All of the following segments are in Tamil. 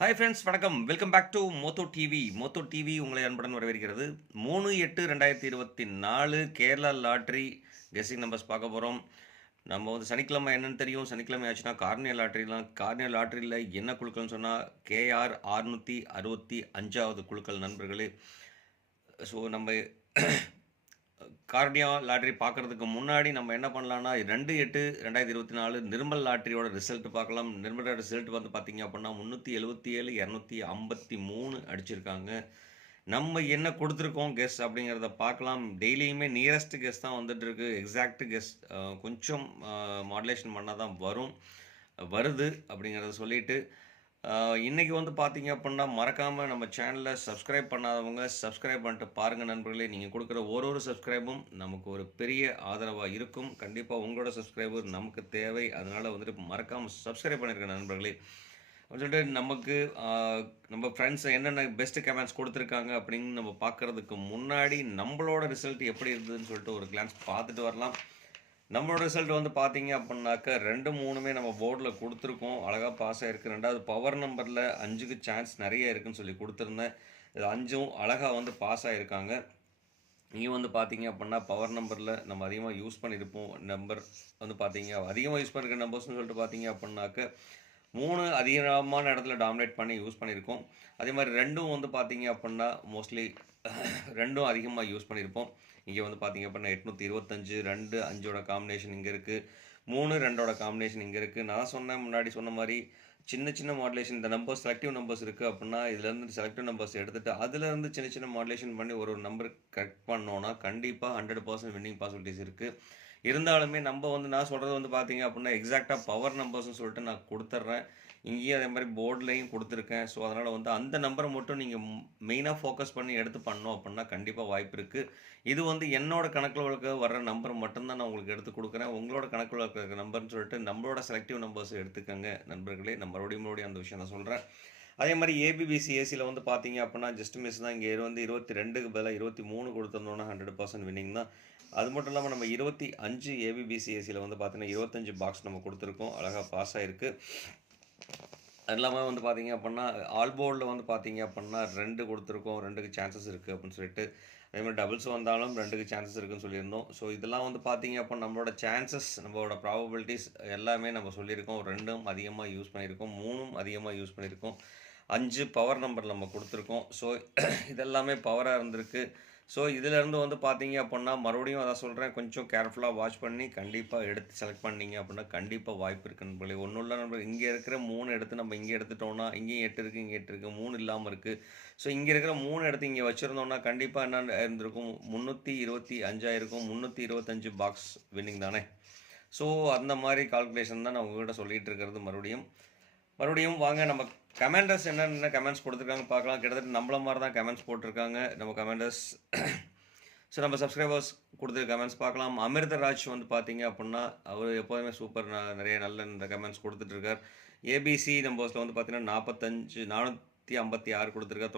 ஹாய் ஃப்ரெண்ட்ஸ் வணக்கம். Welcome back to Moto TV. Moto TV உங்களை அன்புடன் வரவேற்கிறது. 3/8/2024 கேரளா லாட்டரி கெஸ்ஸிங் நம்பர்ஸ் பார்க்க போகிறோம். நம்ம வந்து சனிக்கிழமை என்னன்னு தெரியும். சனிக்கிழமை ஆச்சுன்னா கார்னியல் லாட்டரிலாம். கார்னியல் லாட்டரியில் என்ன குழுக்கள்னு சொன்னால் கேஆர் 665வது குழுக்கள் நண்பர்களே. ஸோ நம்ம கார்டியா லாட்டரி பார்க்குறதுக்கு முன்னாடி நம்ம என்ன பண்ணலான்னா 2/8/2024 நிர்மல் லாட்டரியோட ரிசல்ட் பார்க்கலாம். நிர்மல் ரிசல்ட் வந்து பார்த்தீங்க அப்படின்னா 377 253 அடிச்சிருக்காங்க. நம்ம என்ன கொடுத்துருக்கோம் கெஸ் அப்படிங்கிறத பார்க்கலாம். டெய்லியுமே நியரஸ்ட் கெஸ் தான் வந்துட்டு இருக்கு. எக்ஸாக்ட் கெஸ் கொஞ்சம் மாடுலேஷன் பண்ணால் தான் வருது அப்படிங்கிறத சொல்லிட்டு இன்றைக்கி வந்து பார்த்தீங்க அப்படின்னா மறக்காமல் நம்ம சேனலில் சப்ஸ்கிரைப் பண்ணாதவங்க சப்ஸ்கிரைப் பண்ணிட்டு பாருங்கள் நண்பர்களே. நீங்கள் கொடுக்குற ஒரு சப்ஸ்கிரைபும் நமக்கு ஒரு பெரிய ஆதரவாக இருக்கும். கண்டிப்பாக உங்களோட சப்ஸ்கிரைபர் நமக்கு தேவை. அதனால் வந்துட்டு மறக்காமல் சப்ஸ்கிரைப் பண்ணியிருக்க நண்பர்களே. சொல்லிட்டு நமக்கு நம்ம ஃப்ரெண்ட்ஸ் என்னென்ன பெஸ்ட்டு கமெண்ட்ஸ் கொடுத்துருக்காங்க அப்படின்னு நம்ம பார்க்குறதுக்கு முன்னாடி நம்மளோட ரிசல்ட் எப்படி இருந்ததுன்னு சொல்லிட்டு ஒரு கிளான்ஸ் பார்த்துட்டு வரலாம். நம்மளோட ரிசல்ட் வந்து பார்த்தீங்க அப்படின்னாக்க 2, 3மே நம்ம போர்டில் கொடுத்துருக்கோம். அழகாக பாஸ் ஆகிருக்கு. 2வது பவர் நம்பரில் 5க்கு சான்ஸ் நிறைய இருக்குதுன்னு சொல்லி கொடுத்துருந்தேன். இது 5ம் அழகாக வந்து பாஸ் ஆகிருக்காங்க. இங்கே வந்து பார்த்தீங்க அப்படின்னா பவர் நம்பரில் நம்ம அதிகமாக யூஸ் பண்ணியிருப்போம். நம்பர் வந்து பார்த்தீங்க அதிகமாக யூஸ் பண்ணியிருக்க நம்பர்ஸ்னு சொல்லிட்டு பார்த்தீங்க அப்படின்னாக்க 3 அதிகமான இடத்துல டாமினேட் பண்ணி யூஸ் பண்ணியிருக்கோம். அதே மாதிரி 2ம் வந்து பார்த்தீங்க அப்படின்னா மோஸ்ட்லி 2ம் அதிகமாக யூஸ் பண்ணியிருப்போம். இங்கே வந்து பார்த்தீங்க அப்படின்னா 825 2 5ஓட காம்பினேஷன் இங்கே இருக்குது. 3 2ஓட காம்பினேஷன் இங்கே இருக்குது. நான் முன்னாடி சொன்ன மாதிரி சின்ன சின்ன மாடுலேஷன் இந்த நம்பர்ஸ் செலக்டிவ் நம்பர்ஸ் இருக்குது அப்படின்னா இதுலேருந்து செலக்டிவ் நம்பர்ஸ் எடுத்துகிட்டு அதுலேருந்து சின்ன சின்ன மாடுலேஷன் பண்ணி ஒரு நம்பர் கரெக்ட் பண்ணோன்னா கண்டிப்பாக 100% வின்னிங் பாசிபிலிட்டிஸ் இருக்குது. இருந்தாலுமே நம்ம வந்து நான் சொல்கிறது வந்து பார்த்தீங்க அப்படின்னா எக்ஸாக்டாக பவர் நம்பர்ஸ்னு சொல்லிட்டு நான் கொடுத்துட்றேன். இங்கேயும் அதே மாதிரி போர்ட்லேயும் கொடுத்துருக்கேன். ஸோ அதனால் வந்து அந்த நம்பரை மட்டும் நீங்கள் மெயினாக ஃபோக்கஸ் பண்ணி எடுத்து பண்ணோம் அப்படின்னா கண்டிப்பாக வாய்ப்பு இருக்குது. இது வந்து என்னோட கணக்கில் வர்ற நம்பர் மட்டும்தான் நான் உங்களுக்கு எடுத்து கொடுக்குறேன். உங்களோட கணக்கில் இருக்கிற நம்பர்னு சொல்லிட்டு நம்மளோட செலக்டிவ் நம்பர்ஸ் எடுத்துக்கோங்க நண்பர்களே. நான் மறுபடியும் அந்த விஷயம் நான் சொல்கிறேன். அதே மாதிரி ஏபிபிசி ஏசியில் வந்து பார்த்தீங்க அப்படின்னா ஜஸ்ட் மிஸ் தான். இங்கே வந்து 22க்கு பதிலாக 23 கொடுத்துருந்தோன்னா 100% வின்னிங் தான். அது மட்டும் இல்லாமல் நம்ம 25 ஏபிபிசி ஏசியில் வந்து பார்த்தீங்கன்னா 25 பாக்ஸ் நம்ம கொடுத்துருக்கோம். அழகாக பாஸ் ஆகிருக்கு. அது இல்லாமல் வந்து பார்த்தீங்க அப்படின்னா ஆல் போர்டில் வந்து பார்த்தீங்க அப்படின்னா 2 கொடுத்துருக்கோம். 2க்கு சான்சஸ் இருக்குது அப்படின்னு சொல்லிட்டு. அதே மாதிரி டபுள்ஸ் வந்தாலும் 2க்கு சான்சஸ் இருக்குதுன்னு சொல்லியிருந்தோம். ஸோ இதெல்லாம் வந்து பார்த்தீங்க அப்படின்னா நம்மளோட சான்சஸ் நம்மளோட ப்ராபபிலிட்டிஸ் எல்லாமே நம்ம சொல்லியிருக்கோம். 2ம் அதிகமாக யூஸ் பண்ணியிருக்கோம். 3ம் அதிகமாக யூஸ் பண்ணியிருக்கோம். 5 பவர் நம்பர் நம்ம கொடுத்துருக்கோம். ஸோ இதெல்லாமே பவராக இருந்திருக்கு. ஸோ இதிலேருந்து வந்து பார்த்தீங்க அப்படின்னா மறுபடியும் அதான் சொல்கிறேன், கொஞ்சம் கேர்ஃபுல்லாக வாட்ச் பண்ணி கண்டிப்பாக எடுத்து செலக்ட் பண்ணிங்க அப்படின்னா கண்டிப்பாக வாய்ப்பு இருக்குது நண்பர்களே. ஒன்றும் இல்லை நம்ம இங்கே இருக்கிற 3 எடுத்து நம்ம இங்கே எடுத்துட்டோம்னா இங்கேயும் 8 இருக்குது, இங்கே 8 இருக்குது, 3 இல்லாமல் இருக்குது. ஸோ இங்கே இருக்கிற 3 எடுத்து இங்கே வச்சுருந்தோம்னா கண்டிப்பாக என்ன இருந்திருக்கும், 325 ஆயிருக்கும். 325 பாக்ஸ் வின்னிங் தானே. ஸோ அந்த மாதிரி கால்குலேஷன் தான் நான் உங்கள்கிட்ட சொல்லிகிட்டு இருக்கிறது. மறுபடியும் வாங்க நம்ம கமெண்டர்ஸ் என்னென்ன கமெண்ட்ஸ் கொடுத்துருக்காங்க பார்க்கலாம். கிட்டத்தட்ட நம்மள மாதிரி தான் கமெண்ட்ஸ் போட்டிருக்காங்க நம்ம கமெண்டர்ஸ். ஸோ நம்ம சப்ஸ்கிரைபர்ஸ் கொடுத்துருக்க கமெண்ட்ஸ் பார்க்கலாம். அமிர்தராஜ் வந்து பார்த்தீங்க அப்படின்னா அவர் எப்போதுமே சூப்பர் நிறைய நல்ல கமெண்ட்ஸ் கொடுத்துட்ருக்கார். ஏபிசி நம்பர்ஸில் வந்து பார்த்தீங்கன்னா 456 கொடுத்துருக்கார்.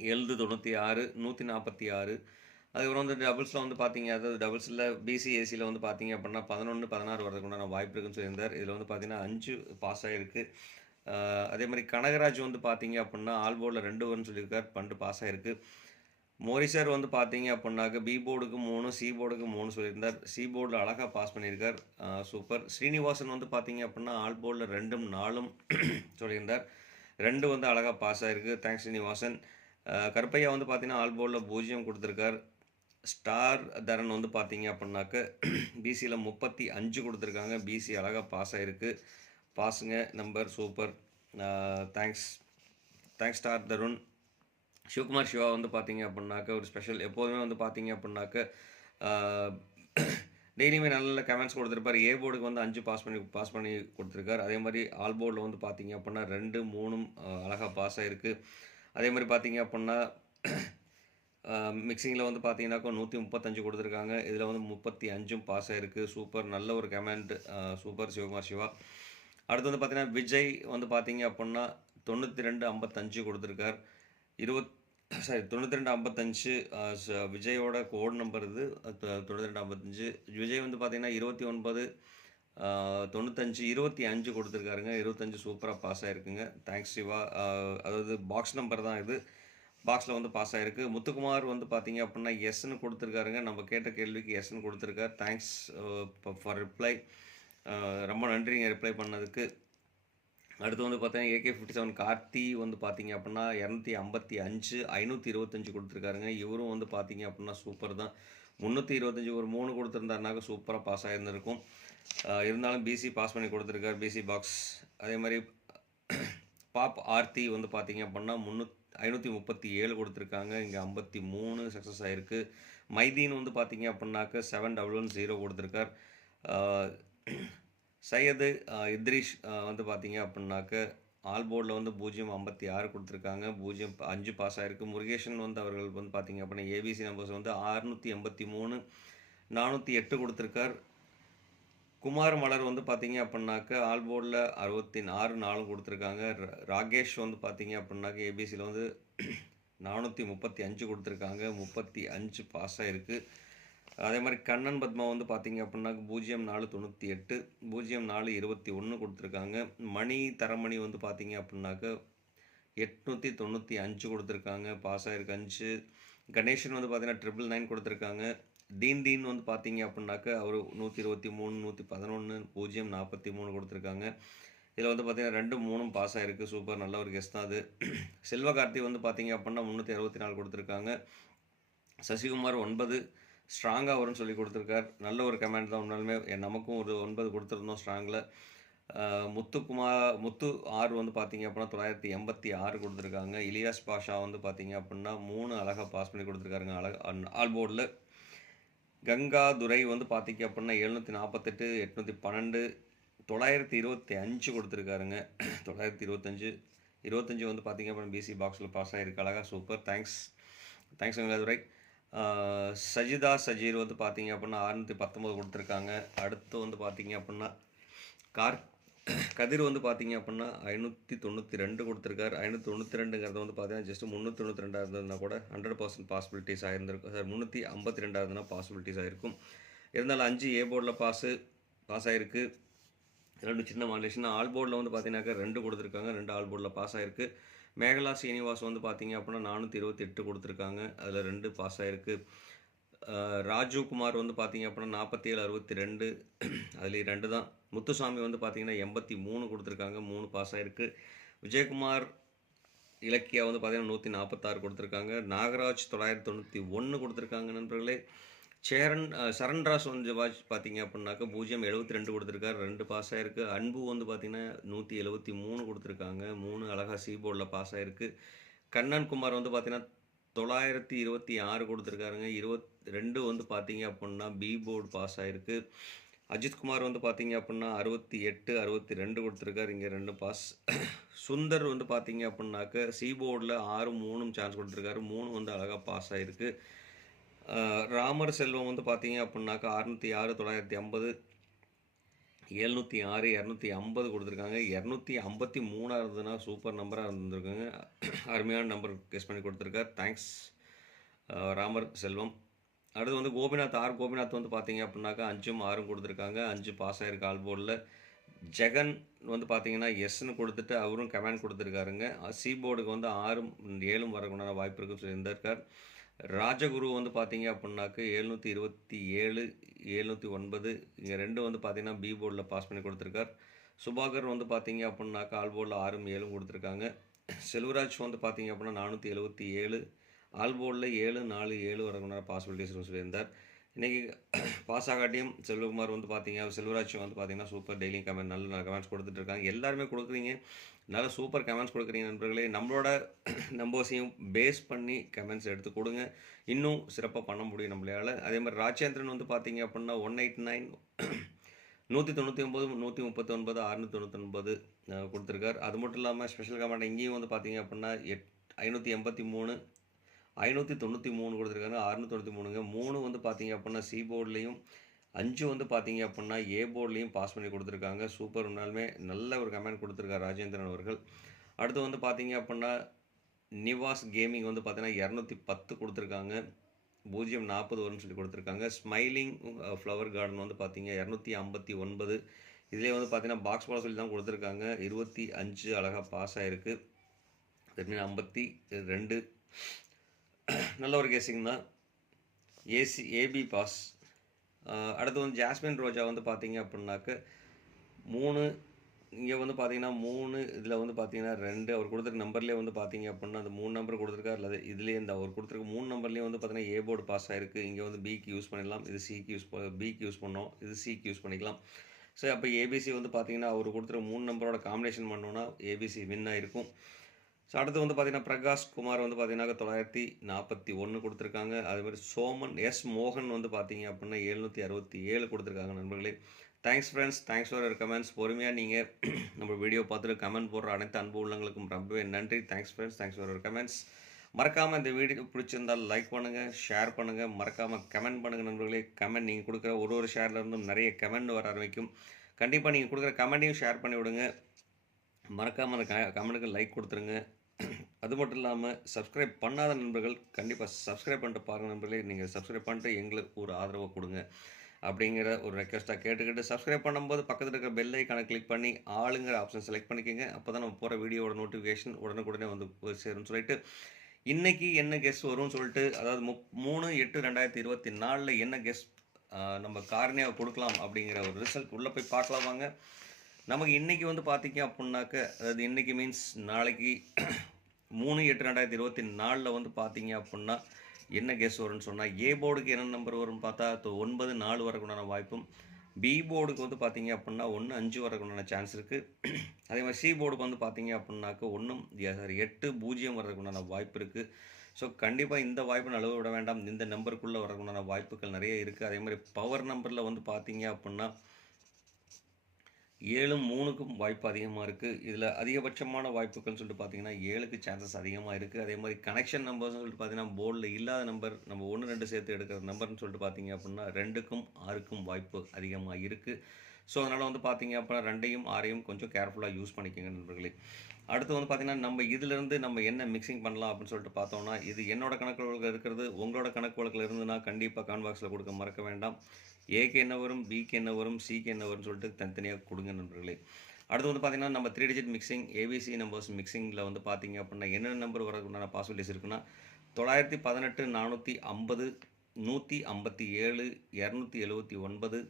996 146 அதுக்கப்புறம் வந்து டபுள்ஸில் வந்து பார்த்தீங்க, அதாவது டபுள்ஸில் பிசிஏசியில் வந்து பார்த்தீங்க அப்படின்னா 11 16 வரதுக்கு உண்டான வாய்ப்பு இருக்குன்னு சொல்லியிருந்தார். இதில் வந்து பார்த்தீங்கன்னா 5 பாஸ் ஆகிருக்கு. அதே மாதிரி கனகராஜ் வந்து பார்த்தீங்க அப்படின்னா ஆல் போர்டில் 2 வரும்னு சொல்லியிருக்கார். 12 பாஸ் ஆகிருக்கு. மோரிசர் வந்து பார்த்தீங்க அப்படின்னாக்க பி போர்டுக்கு 3 சி போர்டுக்கு 3 சொல்லியிருந்தார். சி போர்டில் அழகாக பாஸ் பண்ணியிருக்கார். சூப்பர். ஸ்ரீனிவாசன் வந்து பார்த்தீங்க அப்படின்னா ஆல் போர்டில் 2ம் 4ம் சொல்லியிருந்தார். 2 வந்து அழகாக பாஸ் ஆகிருக்கு. தேங்க்ஸ் ஸ்ரீனிவாசன். கருப்பையா வந்து பார்த்தீங்கன்னா ஆல் போர்டில் 0 கொடுத்துருக்கார். ஸ்டார் தரன் வந்து பார்த்தீங்க அப்படின்னாக்க பிசியில் 35 கொடுத்துருக்காங்க. பிசி அழகாக பாஸ் ஆகிருக்கு. பாஸுங்க number super. Thanks star Tarun. Sivakumar Siva வந்து பார்த்தீங்க அப்படின்னாக்க ஒரு ஸ்பெஷல். எப்போதுமே வந்து பார்த்தீங்க அப்படின்னாக்க டெய்லியுமே நல்ல கமெண்ட்ஸ் கொடுத்துருப்பார். ஏ போர்டுக்கு வந்து 5 பாஸ் பண்ணி கொடுத்துருக்கார். அதே மாதிரி ஆல் போர்டில் வந்து பார்த்தீங்க அப்படின்னா 2 3ம் அழகாக பாஸ் ஆகிருக்கு. அதே மாதிரி பார்த்தீங்க அப்படின்னா மிக்சிங்கில் வந்து பார்த்தீங்கன்னாக்கா 135 கொடுத்துருக்காங்க. இதில் வந்து 35ம் பாஸ் ஆகிருக்கு. சூப்பர். நல்ல ஒரு கமெண்ட். சூப்பர் சிவகுமார் சிவா. அடுத்து வந்து பார்த்தீங்கன்னா விஜய் வந்து பார்த்தீங்க அப்படின்னா 9255 கொடுத்துருக்கார். 9255 விஜயோட கோட் நம்பர் இது. 9255 விஜய் வந்து பார்த்தீங்கன்னா 29 95 25 கொடுத்துருக்காருங்க. 25 சூப்பரா பாஸ் ஆயிருக்குங்க. தேங்க்ஸ் சிவா. அதாவது பாக்ஸ் நம்பர் தான் இது. பாக்ஸில வந்து பாஸ் ஆயிருக்கு. முத்துக்குமார் வந்து பார்த்தீங்க அப்புட்னா, எஸ்ன்னு குடுத்துருக்காருங்க. நம்ம கேட்ட கேள்விக்கு எஸ்ன்னு குடுத்துருக்கார். Thanks for reply. ரொம்ப நன்றிங்க ரிப்ளை பண்ணதுக்கு. அடுத்து வந்து பார்த்தீங்கன்னா, AK-57 கார்த்தி வந்து பார்த்தீங்க அப்புட்னா 255, 525 குடுத்துருக்காருங்க. இவரும் வந்து பார்த்தீங்க அப்புட்னா சூப்பர் தான். 325 ஒரு 3 குடுத்துருந்தாருனாக்க சூப்பரா பாஸ் ஆயிருந்திருக்கும். இருந்தாலும் பிசி பாஸ் பண்ணி குடுத்துருக்காரு. PC box. அதே மாரி பாப் ஆர்த்தி வந்து பார்த்தீங்க அப்புட்னா 537 குடுத்துருக்காங்க. இங்க 53 சக்சஸ் ஆயிருக்கு. மைதீன் வந்து பார்த்தீங்க அப்புட்னாக்க 7110 குடுத்துருக்கார். ஆ சையது இத்ரிஷ் வந்து பார்த்தீங்க அப்புட்னாக்க ஆல் போர்டில் வந்து 056 குடுத்துருக்காங்க. 5 பாஸ் ஆயிருக்கு. முருகேசன் வந்து அவர்கள் வந்து பார்த்தீங்க அப்புட்னா ஏபிசி நம்பர்ஸ் வந்து 683, 408 குடுத்துருக்கார். குமார் மலர் வந்து பார்த்தீங்க அப்புட்னாக்க ஆல் போர்டில் 66 4 குடுத்துருக்காங்க. ராகேஷ் வந்து பார்த்தீங்க அப்புட்னாக்க ஏபிசியில் வந்து 435 குடுத்துருக்காங்க. 35 பாஸ் ஆயிருக்கு. அதே மாரி கண்ணன் பத்மா வந்து பார்த்தீங்க அப்புட்னாக்க 0498, 0421 குடுத்துருக்காங்க. மணி தரமணி வந்து பார்த்தீங்க அப்புட்னாக்க 895 குடுத்துருக்காங்க. பாஸ் ஆயிருக்கு 5. கணேசன் வந்து பார்த்தீங்கன்னா 999 குடுத்துருக்காங்க. தீன் வந்து பார்த்தீங்க அப்புட்னாக்க அவரு 123, 111, 043 குடுத்துருக்காங்க. இதில் வந்து பார்த்தீங்கன்னா 2, 3ம் பாஸ் ஆயிருக்கு. சூப்பர் நல்ல ஒரு கெஸ் தான் அது. செல்வகார்த்தி வந்து பார்த்தீங்க அப்புட்னா 364 குடுத்துருக்காங்க. சசிகுமார் 9 ஸ்ட்ராங்கா வரும்னு சொல்லி குடுத்துருக்கார். நல்ல ஒரு கமெண்ட் தான் உண்மையாலுமே. நமக்கும் ஒரு 9 குடுத்துருந்தோம் ஸ்ட்ராங்கில. முத்து ஆர் வந்து பார்த்தீங்க அப்புட்னா 986 குடுத்துருக்காங்க. இலியாஸ் பாஷா வந்து பார்த்தீங்க அப்புட்னா 3 அழகா பாஸ் பண்ணி குடுத்துருக்காருங்க. ஆல் போர்டில். கங்காதுரை வந்து பார்த்தீங்க அப்புட்னா 748, 812, 925 குடுத்துருக்காருங்க. 925, 25 வந்து பார்த்தீங்க அப்புட்னா பிசி பாக்ஸில் பாஸ் ஆயிருக்கு. அழகா சூப்பர். தேங்க்ஸ் கங்காதுரை. சஜிதா சஜீர் வந்து பார்த்தீங்க அப்புட்னா 619 குடுத்துருக்காங்க. அடுத்து வந்து பார்த்தீங்க அப்புட்னா கதிர் வந்து பார்த்தீங்க அப்புட்னா 592 குடுத்துருக்காரு. 592ங்கிறது வந்து பார்த்தீங்கன்னா ஜஸ்ட் 392 இருந்ததுனா கூட 100% பாசிபிலிட்டிஸ் ஆயிருந்திருக்கும். சார் 352 இருந்ததுனா பாசிபிலிட்டிஸ் ஆயிருக்கும். இருந்தாலும் 5 ஏ போர்டில் பாஸ் ஆயிருக்கு. 2 சின்ன மாடுலேஷன். ஆல் போர்டில் வந்து பார்த்தீங்கன்னாக்கா 2 குடுத்துருக்காங்க. 2 ஆல் போர்டில் பாஸ் ஆயிருக்கு. மேகலா சீனிவாஸ் வந்து பார்த்தீங்க அப்புட்னா 428 குடுத்துருக்காங்க. அதில் 2 பாஸ் ஆயிருக்கு. ராஜு குமார் வந்து பார்த்தீங்க அப்புட்னா 47, 62 அதுலேயும் 2 தான். முத்துசாமி வந்து பார்த்தீங்கன்னா 83 குடுத்துருக்காங்க. 3 பாஸ் ஆயிருக்கு. விஜயகுமார் இலக்கியா வந்து பார்த்தீங்கன்னா 146 குடுத்துருக்காங்க. நாகராஜ் 991 குடுத்துருக்காங்க நண்பர்களே. சரண்ராஜ் வந்து பார்த்தீங்க அப்புட்னாக்க 072 குடுத்துருக்காரு. 2 பாஸ் ஆயிருக்கு. அன்பு வந்து பார்த்தீங்கன்னா 173 குடுத்துருக்காங்க. 3 அழகா சி போர்டில் பாஸ் ஆயிருக்கு. கண்ணன் குமார் வந்து பார்த்தீங்கன்னா 926 குடுத்துருக்காருங்க. 22 வந்து பார்த்தீங்க அப்புட்னா பி போர்டு பாஸ் ஆயிருக்கு. அஜித் குமார் வந்து பார்த்தீங்க அப்புட்னா 68, 62 குடுத்துருக்காரு. இங்கே 2 பாஸ். சுந்தர் வந்து பார்த்தீங்க அப்புட்னாக்க சி போர்டில் 6, 3ம் சான்ஸ் குடுத்துருக்காரு. 3 வந்து அழகா பாஸ் ஆயிருக்கு. ராமர் செல்வம் வந்து பார்த்தீங்க அப்புட்னாக்க 606, 950, 706, 250 குடுத்துருக்காங்க. 253 இருந்ததுன்னா சூப்பர் நம்பரா இருந்திருக்குங்க. அருமையான நம்பர் கெஸ் பண்ணி குடுத்துருக்கார். தேங்க்ஸ் ராமர் செல்வம். அடுத்து வந்து கோபிநாத் வந்து பார்த்தீங்க அப்புட்னாக்கா 5ம் 6ம் குடுத்துருக்காங்க. 5 பாஸ் ஆயிருக்கு ஆல் போர்டில். ஜெகன் வந்து பார்த்தீங்கன்னா எஸ்ன்னு குடுத்துட்டு அவரும் கமெண்ட் குடுத்துருக்காருங்க. சி போர்டுக்கு வந்து 6ம் 7ம் வரக்குண்டான வாய்ப்பு இருக்குன்னு சொல்லியிருந்திருக்கார். ராஜகுரு வந்து பார்த்தீங்க அப்புட்னாக்க 727, 709 இங்கே 2 வந்து பார்த்தீங்கன்னா பி போர்டில் பாஸ் பண்ணி குடுத்துருக்கார். சுபாகர் வந்து பார்த்தீங்க அப்புட்னாக்க ஆல் போர்டில் 6ம் 7ம் குடுத்துருக்காங்க. செல்வராஜ் வந்து பார்த்தீங்க அப்புட்னா 477 ஆல் போர்டில் 7, 4, 7 வரக்குண்டான பாசிபிலிட்டிஸ் சொல்லியிருந்தார். இன்றைக்கி பாஸ் ஆகாட்டியும் செல்வராஜ் வந்து பார்த்தீங்கன்னா சூப்பர் டெய்லியும் நல்ல கமெண்ட்ஸ் கொடுத்துட்ருக்காங்க. எல்லாருமே கொடுக்குறீங்க. நல்ல சூப்பர் கமெண்ட்ஸ் கொடுக்குறீங்க நண்பர்களே. நம்மளோட நம்பர்ஸையும் பேஸ் பண்ணி கமெண்ட்ஸ் எடுத்து கொடுங்க. இன்னும் சிறப்பாக பண்ண முடியும் நம்மளால். அதே மாதிரி ராஜேந்திரன் வந்து பார்த்தீங்க அப்புட்னா 189, 199, 139, 699 கொடுத்துருக்கார். அது மட்டும் இல்லாமல் ஸ்பெஷல் கமெண்ட் இங்கேயும் வந்து பார்த்தீங்க அப்புட்னா 583, 593 கொடுத்துருக்காங்க. 693ங்க. 3 வந்து பார்த்தீங்க அப்புட்னா சி போர்ட்லேயும், 5 வந்து பார்த்தீங்க அப்புட்னா ஏ போர்ட்லேயும் பாஸ் பண்ணி கொடுத்துருக்காங்க. சூப்பர் உண்மையாலுமே நல்ல ஒரு கமெண்ட் கொடுத்துருக்கார் ராஜேந்திரன் அவர்கள். அடுத்து வந்து பார்த்தீங்க அப்புட்னா நிவாஸ் கேமிங் வந்து பார்த்தீங்கன்னா 210 கொடுத்துருக்காங்க. 040 வரும்னு சொல்லி கொடுத்துருக்காங்க. ஸ்மைலிங் ஃப்ளவர் கார்டன் வந்து பார்த்தீங்க 259, இதிலே வந்து பார்த்தீங்கன்னா பாக்ஸ் போட சொல்லி தான் கொடுத்துருக்காங்க. 25 அழகாக பாஸ் ஆகிருக்கு. That mean 52. நல்ல ஒரு கெஸ்ஸிங் தான். AB pass. அடுத்து வந்து ஜாஸ்மின் ரோஜா வந்து பார்த்தீங்க அப்படின்னாக்க 3. இங்கே வந்து பார்த்தீங்கன்னா 3, இதில் வந்து பார்த்தீங்கன்னா 2. அவர் கொடுத்துருக்க நம்பர்லேயே வந்து பார்த்தீங்க அப்படின்னா அந்த 3 நம்பர் கொடுத்துருக்காரு. அல்லது இதுலேயே இந்த அவர் கொடுத்துருக்க 3 நம்பர்லேயும் வந்து பார்த்தீங்கன்னா ஏ போர்டு பாஸ் ஆகிருக்கு. இங்கே வந்து பிக்கு யூஸ் பண்ணிடலாம், இது பிக்கு யூஸ் பண்ணோம், இது சிக்கு யூஸ் பண்ணிக்கலாம். ஸோ அப்போ ஏபிசி வந்து பார்த்தீங்கன்னா அவர் கொடுத்துருக்க 3 நம்பரோட காம்பினேஷன் பண்ணோன்னா ஏபிசி வின் ஆகிருக்கும். ஸோ அடுத்து வந்து பார்த்தீங்கன்னா பிரகாஷ் குமார் வந்து பார்த்தீங்கன்னா 941 கொடுத்துருக்காங்க. அதுமாதிரி சோமன் மோகன் வந்து பார்த்தீங்க அப்படின்னா 767 கொடுத்துருக்காங்க நண்பர்களே. Thanks friends, thanks for your comments. பொறுமையாக நீங்கள் நம்ம வீடியோ பார்த்துட்டு கமெண்ட் போடுற அனைத்து அன்பு உள்ளங்களுக்கும் ரொம்பவே நன்றி. Thanks friends, thanks for your comments. மறக்காமல் இந்த வீடியோ பிடிச்சிருந்தால் லைக் பண்ணுங்கள், ஷேர் பண்ணுங்கள், மறக்காமல் கமெண்ட் பண்ணுங்கள் நண்பர்களே. கமெண்ட் நீங்கள் கொடுக்குற ஒரு ஷேர்லேருந்தும் நிறைய கமெண்ட் வர ஆரம்பிக்கும். கண்டிப்பாக நீங்கள் கொடுக்குற கமெண்ட்டையும் ஷேர் பண்ணி விடுங்க. மறக்காமல் அந்த கமெண்ட்டுக்கு லைக் கொடுத்துருங்க. அது மட்டும் இல்லாமல் சப்ஸ்கிரைப் பண்ணாத நண்பர்கள் கண்டிப்பாக சப்ஸ்கிரைப் பண்ணிட்டு பாருங்கள் நண்பர்களே. நீங்கள் சப்ஸ்கிரைப் பண்ணிட்டு எங்களுக்கு ஒரு ஆதரவை கொடுங்க அப்படிங்கிற ஒரு ரெக்வஸ்ட்டாக கேட்டுக்கிட்டு, சப்ஸ்கிரைப் பண்ணும்போது பக்கத்தில் இருக்கிற பெல் ஐக்கானை கிளிக் பண்ணி ஆளுங்கிற ஆப்ஷன் செலக்ட் பண்ணிக்கோங்க. அப்போ தான் நம்ம போகிற வீடியோட நோட்டிஃபிகேஷன் உடனுக்குடனே வந்து சேரும்னு சொல்லிட்டு, இன்றைக்கி என்ன கெஸ்ட் வரும்னு சொல்லிட்டு, அதாவது 3/8/2024 என்ன கெஸ்ட் நம்ம காரணியாக கொடுக்கலாம் அப்படிங்கிற ஒரு ரிசல்ட் உள்ளே போய் பார்க்கலாம் வாங்க. நமக்கு இன்றைக்கி வந்து பார்த்திங்க அப்படின்னாக்க, அதாவது இன்றைக்கி மீன்ஸ் நாளைக்கு 3/8/2024 வந்து பார்த்திங்க அப்படின்னா என்ன கெஸ் வரும்னு சொன்னால், ஏ போர்டுக்கு என்ன நம்பர் வரும்னு பார்த்தா 9, 4 வரக்குண்டான வாய்ப்பும், பி போர்டுக்கு வந்து பார்த்திங்க அப்படின்னா 1, 5 வரக்குண்டான சான்ஸ் இருக்குது. அதே மாதிரி சி போர்டுக்கு வந்து பார்த்திங்க அப்படின்னாக்க 8, 0 வரக்குண்டான வாய்ப்பு இருக்குது. ஸோ கண்டிப்பாக இந்த வாய்ப்பு நழுவ விட வேண்டாம். இந்த நம்பருக்குள்ளே வரக்குண்டான வாய்ப்புகள் நிறைய இருக்குது. அதே மாதிரி பவர் நம்பரில் வந்து பார்த்திங்க அப்படின்னா 7, 3க்கும் வாய்ப்பு அதிகமாக இருக்குது. இதில் அதிகபட்சமான வாய்ப்புகள்னு சொல்லிட்டு பார்த்தீங்கன்னா 7க்கு சான்சஸ் அதிகமாக இருக்குது. அதே மாதிரி கனெக்ஷன் நம்பர்ஸ்னு சொல்லிட்டு பார்த்தீங்கன்னா போர்டில் இல்லாத நம்பர், நம்ம 1, 2 சேர்த்து எடுக்கிற நம்பர்னு சொல்லிட்டு பார்த்தீங்க அப்படின்னா 2க்கும் 6க்கும் வாய்ப்பு அதிகமாக இருக்குது. ஸோ அதனால் வந்து பார்த்தீங்க அப்படின்னா 2ஐயும் 6ஐயும் கொஞ்சம் கேர்ஃபுல்லாக யூஸ் பண்ணிக்கோங்க நண்பர்களே. அடுத்து வந்து பார்த்திங்கன்னா நம்ம இதிலேருந்து நம்ம என்ன மிக்சிங் பண்ணலாம் அப்படின்னு சொல்லிட்டு பார்த்தோம்னா, இது என்னோட கணக்கு வழக்கில் இருக்கிறது. உங்களோட கணக்கு வழக்கில் இருந்துன்னா கண்டிப்பாக கமெண்ட் பாக்ஸில் கொடுக்க மறக்க வேண்டாம். ஏக்கு என்ன வரும், பிக்கு என்ன வரும், சிக்கு என்ன வரும்னு சொல்லிட்டு தனித்தனியாக கொடுங்க நண்பர்களே. அடுத்து வந்து பார்த்திங்கன்னா நம்ம 3 டிஜிட் மிக்சிங் ஏபிசி நம்பர்ஸ் மிக்சிங்கில் வந்து பார்த்திங்க அப்படின்னா என்னென்ன நம்பர் வரதுக்குண்டான பாசிபிலிட்டிஸ் இருக்குன்னா 918, 450, 157, 279, 859,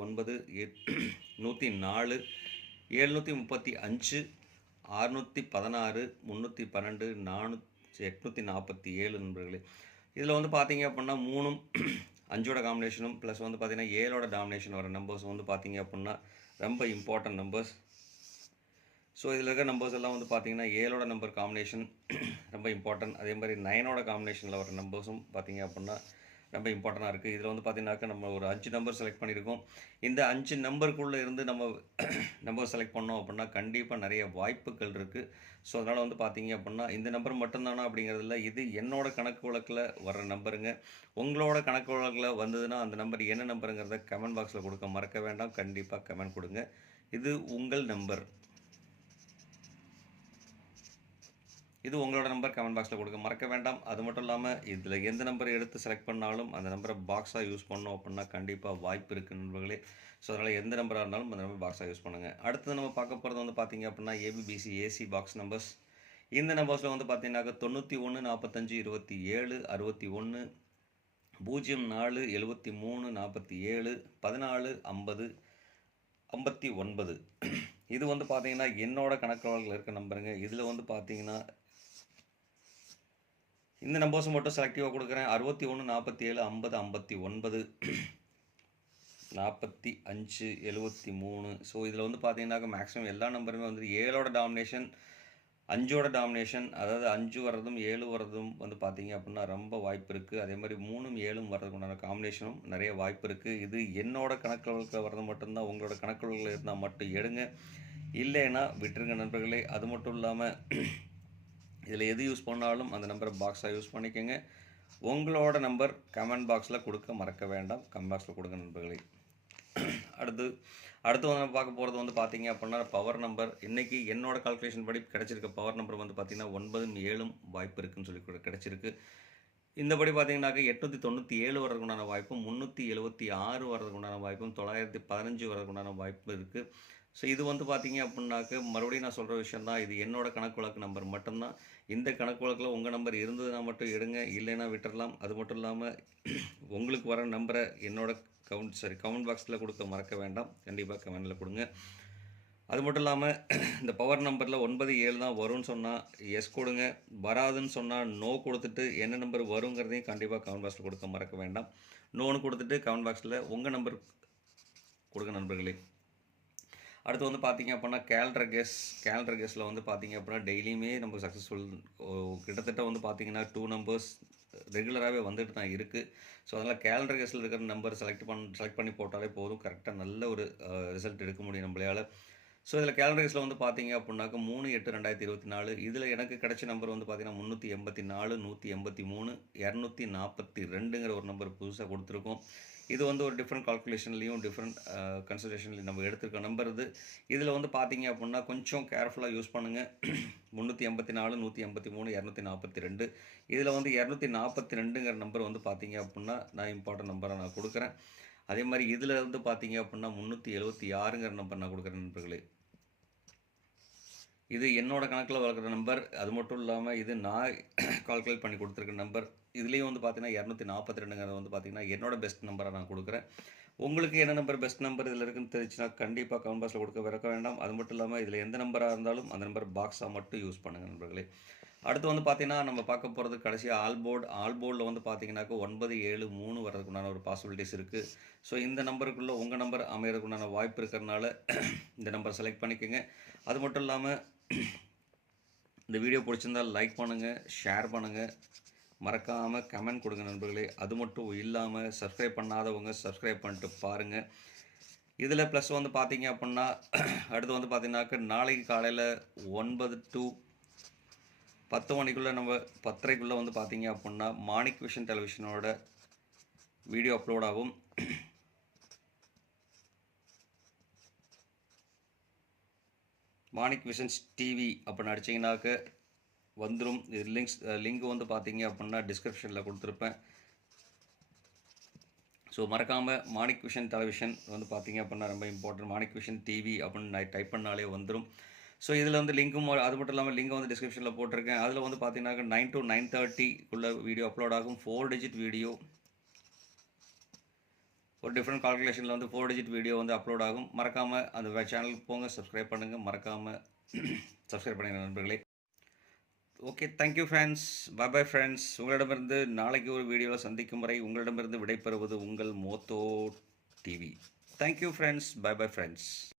104, 735, 616, 312, 847 நண்பர்களே. இதில் வந்து பார்த்தீங்க அப்படின்னா 3ம் 5ஓட காம்பினேஷனும் ப்ளஸ் வந்து பார்த்தீங்கன்னா 7ஓட டாமினேஷன் வர நம்பர்ஸ் வந்து பார்த்தீங்க அப்படின்னா ரொம்ப இம்பார்ட்டன்ட் நம்பர்ஸ். ஸோ இதில் இருக்கிற நம்பர்ஸ் எல்லாம் வந்து பார்த்தீங்கன்னா 7ஓட நம்பர் காம்பினேஷன் ரொம்ப இம்பார்ட்டன்ட். அதே மாதிரி 9ஓட காம்பினேஷனில் வர நம்பர்ஸும் பார்த்தீங்க அப்படின்னா ரொம்ப இம்பார்ட்டண்டாக இருக்குது. இதில் வந்து பார்த்தீங்கன்னாக்கா நம்ம ஒரு 5 நம்பர் செலக்ட் பண்ணியிருக்கோம். இந்த 5 நம்பருக்குள்ளே இருந்து நம்ம நம்பர் செலக்ட் பண்ணோம் அப்படின்னா கண்டிப்பாக நிறைய வாய்ப்புகள் இருக்குது. ஸோ அதனால் வந்து பார்த்தீங்க அப்படின்னா இந்த நம்பர் மட்டும்தானா அப்படிங்கிறதுல, இது என்னோட கணக்கு வழக்கில் வர நம்பருங்க. உங்களோட கணக்கு வழக்கில் வந்ததுன்னா அந்த நம்பர் என்ன நம்பருங்கிறத கமெண்ட் பாக்ஸில் கொடுக்க மறக்க வேண்டாம். கண்டிப்பாக கமெண்ட் கொடுங்க. இது உங்கள் நம்பர், இது உங்களோட நம்பர் கமெண்ட் பாக்ஸில் கொடுக்க மறக்க வேண்டாம். அது மட்டும் இல்லாமல் இதில் எந்த நம்பர் எடுத்து செலக்ட் பண்ணாலும் அந்த நம்பரை பாக்ஸாக யூஸ் பண்ணோம் அப்படின்னா கண்டிப்பாக வாய்ப்பு இருக்குது நண்பர்களே. ஸோ அதனால் எந்த நம்பராக இருந்தாலும் அந்த நம்பர் பாக்ஸாக யூஸ் பண்ணுங்கள். அடுத்தது நம்ம பார்க்க போகிறது வந்து பார்த்திங்க அப்படின்னா ஏபிபிசி ஏசி பாக்ஸ் நம்பர்ஸ். இந்த நம்பர்ஸில் வந்து பார்த்தீங்கன்னாக்கா 91, 45, 27, 61, 04, 73, 47, 14, 50, 59. இது வந்து பார்த்தீங்கன்னா என்னோட கணக்கு வழக்கில் இருக்க நம்பருங்க. இதில் வந்து பார்த்தீங்கன்னா இந்த நம்பர்ஸ் மட்டும் செலக்டிவாக கொடுக்குறேன். 61, 47, 50, 59, 45, 73. ஸோ இதில் வந்து பார்த்தீங்கன்னாக்க மேக்ஸிமம் எல்லா நம்பருமே வந்து 7ஓட டாமினேஷன், 5ஓட டாமினேஷன், அதாவது 5 வர்றதும் 7 வர்றதும் வந்து பார்த்தீங்க அப்படின்னா ரொம்ப வாய்ப்பு இருக்குது. அதே மாதிரி 3ம் 7ம் வர்றதுக்குண்டான காம்பினேஷனும் நிறைய வாய்ப்பு இருக்குது. இது என்னோட கணக்கு வழக்கில் வர்றது மட்டும்தான். உங்களோட கணக்கு வழக்கில் இருந்தால் மட்டும் எடுங்க, இல்லைன்னா விட்டுருங்க நண்பர்களே. அது மட்டும் இல்லாமல் இதில் எது யூஸ் பண்ணாலும் அந்த நம்பரை பாக்ஸாக யூஸ் பண்ணிக்கோங்க. உங்களோட நம்பர் கமெண்ட் பாக்ஸில் கொடுக்க மறக்க வேண்டாம். கமெண்ட் பாக்ஸில் கொடுங்க நண்பர்களே. அடுத்து வந்து நம்ம பார்க்க போகிறது வந்து பார்த்தீங்க அப்படின்னா பவர் நம்பர். இன்றைக்கி என்னோட கால்குலேஷன் படி கிடச்சிருக்க பவர் நம்பர் வந்து பார்த்திங்கன்னா 9ம் 7ம் வாய்ப்பு இருக்குதுன்னு சொல்லி கிடச்சிருக்கு. இந்தபடி பார்த்தீங்கன்னாக்க 897 வர்றதுக்கு உண்டான வாய்ப்பும், 376 வர்றதுக்கு உண்டான வாய்ப்பும், 915 வர்றதுக்கு உண்டான வாய்ப்பு இருக்குது. ஸோ இது வந்து பார்த்தீங்க அப்படின்னாக்க மறுபடியும் நான் சொல்கிற விஷயம் தான். இது என்னோட கணக்கு வழக்கு நம்பர் மட்டும்தான். இந்த கணக்கு வழக்கில் உங்கள் நம்பர் இருந்ததுன்னா மட்டும் எடுங்க, இல்லைன்னா விட்டுறலாம். அது மட்டும் இல்லாமல் உங்களுக்கு வர நம்பரை என்னோட கமெண்ட் பாக்ஸில் கொடுக்க மறக்க வேண்டாம். கண்டிப்பாக கமெண்டில் கொடுங்க. அது மட்டும் இல்லாமல் இந்த பவர் நம்பரில் 97 தான் வரும்னு சொன்னால் எஸ் கொடுங்க, வராதுன்னு சொன்னால் நோ கொடுத்துட்டு என்ன நம்பர் வருங்கிறதையும் கண்டிப்பாக கமெண்ட் பாக்ஸில் கொடுக்க மறக்க வேண்டாம். நோன்னு கொடுத்துட்டு கமெண்ட் பாக்ஸில் உங்கள் நம்பர் கொடுங்க நண்பர்களே. அடுத்து வந்து பார்த்தீங்க அப்படின்னா கேலண்டர் கெஸ்ட்டில் வந்து பார்த்தீங்க அப்படின்னா டெய்லியுமே நம்ம சக்ஸஸ்ஃபுல் கிட்டத்தட்ட வந்து பார்த்தீங்கன்னா 2 நம்பர்ஸ் ரெகுலராகவே வந்துட்டு தான் இருக்குது. ஸோ அதனால் கேலண்டர் கெஸ்ட்டில் இருக்கிற நம்பர் செலக்ட் பண்ணி போட்டாலே போதும், கரெக்டாக நல்ல ஒரு ரிசல்ட் எடுக்க முடியும் நம்மளால். ஸோ இதில் கேலண்டர் கெஸ்ட்டில் வந்து பார்த்தீங்க அப்படின்னாக்க 3/8/2024 இதில் எனக்கு கிடைச்ச நம்பர் வந்து பார்த்தீங்கன்னா 384, 183, 242ங்கிற ஒரு நம்பர் புதுசாக கொடுத்துருக்கோம். இது வந்து ஒரு டிஃப்ரெண்ட் கால்குலேஷன்லேயும் டிஃப்ரெண்ட் கன்சிடரேஷன்லையும் நம்ம எடுத்துருக்க நம்பர் இது. இதில் வந்து பார்த்தீங்க அப்படின்னா கொஞ்சம் கேர்ஃபுல்லாக யூஸ் பண்ணுங்கள். 384, 183, 242 இதில் வந்து 242ங்கிற நம்பர் வந்து பார்த்தீங்க அப்படின்னா நான் இம்பார்ட்டன்ட் நம்பராக நான் கொடுக்குறேன். அதே மாதிரி இதில் வந்து பார்த்தீங்க அப்படின்னா 376ங்கிற நம்பர் நான் கொடுக்குறேன் நண்பர்களே. இது என்னோட கணக்கில் வளர்க்குற நம்பர். அது மட்டும் இல்லாமல் இது நான் கால்குலேட் பண்ணி கொடுத்துருக்க நம்பர். இதுலேயும் வந்து பார்த்தீங்கன்னா 242ங்கிறது வந்து பார்த்தீங்கன்னா என்னோட பெஸ்ட் நம்பராக நான் கொடுக்குறேன். உங்களுக்கு என்ன நம்பர் பெஸ்ட் நம்பர் இதில் இருக்குன்னு தெரிஞ்சுன்னா கண்டிப்பாக கமெண்ட் பாக்ஸில் விறக்க வேண்டாம். அது மட்டும் இல்லாமல் இதில் எந்த நம்பராக இருந்தாலும் அந்த நம்பர் பாக்ஸாக மட்டும் யூஸ் பண்ணுங்கள் நண்பர்களே. அடுத்து வந்து பார்த்தீங்கன்னா நம்ம பார்க்க போகிறது கடைசியாக ஆல்போர்டில் வந்து பார்த்தீங்கன்னாக்கா 973 வர்றதுக்குண்டான ஒரு பாசிபிலிட்டிஸ் இருக்குது. ஸோ இந்த நம்பருக்குள்ளே உங்கள் நம்பர் அமைகிறதுக்குண்டான வாய்ப்பு இருக்கிறதுனால இந்த நம்பர் செலக்ட் பண்ணிக்கோங்க. அது மட்டும் இல்லாமல் இந்த வீடியோ பிடிச்சிருந்தால் லைக் பண்ணுங்கள், ஷேர் பண்ணுங்கள், மறக்காமல் கமெண்ட் கொடுங்க நண்பர்களே. அது மட்டும் இல்லாமல் சப்ஸ்கிரைப் பண்ணாதவங்க சப்ஸ்கிரைப் பண்ணிட்டு பாருங்கள். இதில் ப்ளஸ் வந்து பார்த்தீங்க அப்படின்னா அடுத்து வந்து பார்த்தீங்கன்னாக்க நாளைக்கு காலையில் 9 to 10 மணிக்குள்ளே நம்ம 10:30க்குள்ளே வந்து பார்த்தீங்க அப்படின்னா மாணிக் விஷன் டெலிவிஷனோட வீடியோ அப்லோட் ஆகும். மாணிக் விஷன்ஸ் டிவி அப்படின்னு அடிச்சிங்கனாக்க வந்துடும். இது லிங்க் வந்து பார்த்தீங்க அப்படின்னா டிஸ்கிரிப்ஷனில் கொடுத்துருப்பேன். ஸோ மறக்காமல் மாணிக் விஷன் டெலிவிஷன் வந்து பார்த்தீங்க அப்படின்னா ரொம்ப இம்பார்ட்டன்ட். மாணிக் விஷன் டிவி அப்படின்னு நான் டைப் பண்ணாலே வந்துடும். ஸோ இதில் வந்து லிங்க்கும் அது மட்டும் இல்லாமல் லிங்க் வந்து டிஸ்கிரிப்ஷனில் போட்டிருக்கேன். அதில் வந்து பார்த்தீங்கன்னாக்க 9 to 9:30க்குள்ளே வீடியோ அப்லோட் ஆகும். 4 digit வீடியோ, ஒரு டிஃப்ரெண்ட் கால்குலேஷனில் வந்து 4 digit வீடியோ வந்து அப்லோட் ஆகும். மறக்காமல் அந்த சேனலுக்கு போங்க, சப்ஸ்கிரைப் பண்ணுங்கள், மறக்காமல் சப்ஸ்கிரைப் பண்ணுங்கள் நண்பர்களே. Okay, thank you friends, bye friends. உங்களிடமிருந்து நாளைக்கு ஒரு வீடியோவில் சந்திக்கும் வரை உங்களிடமிருந்து விடைபெறுவது உங்கள் மோத்தோ TV. Thank you friends, bye friends.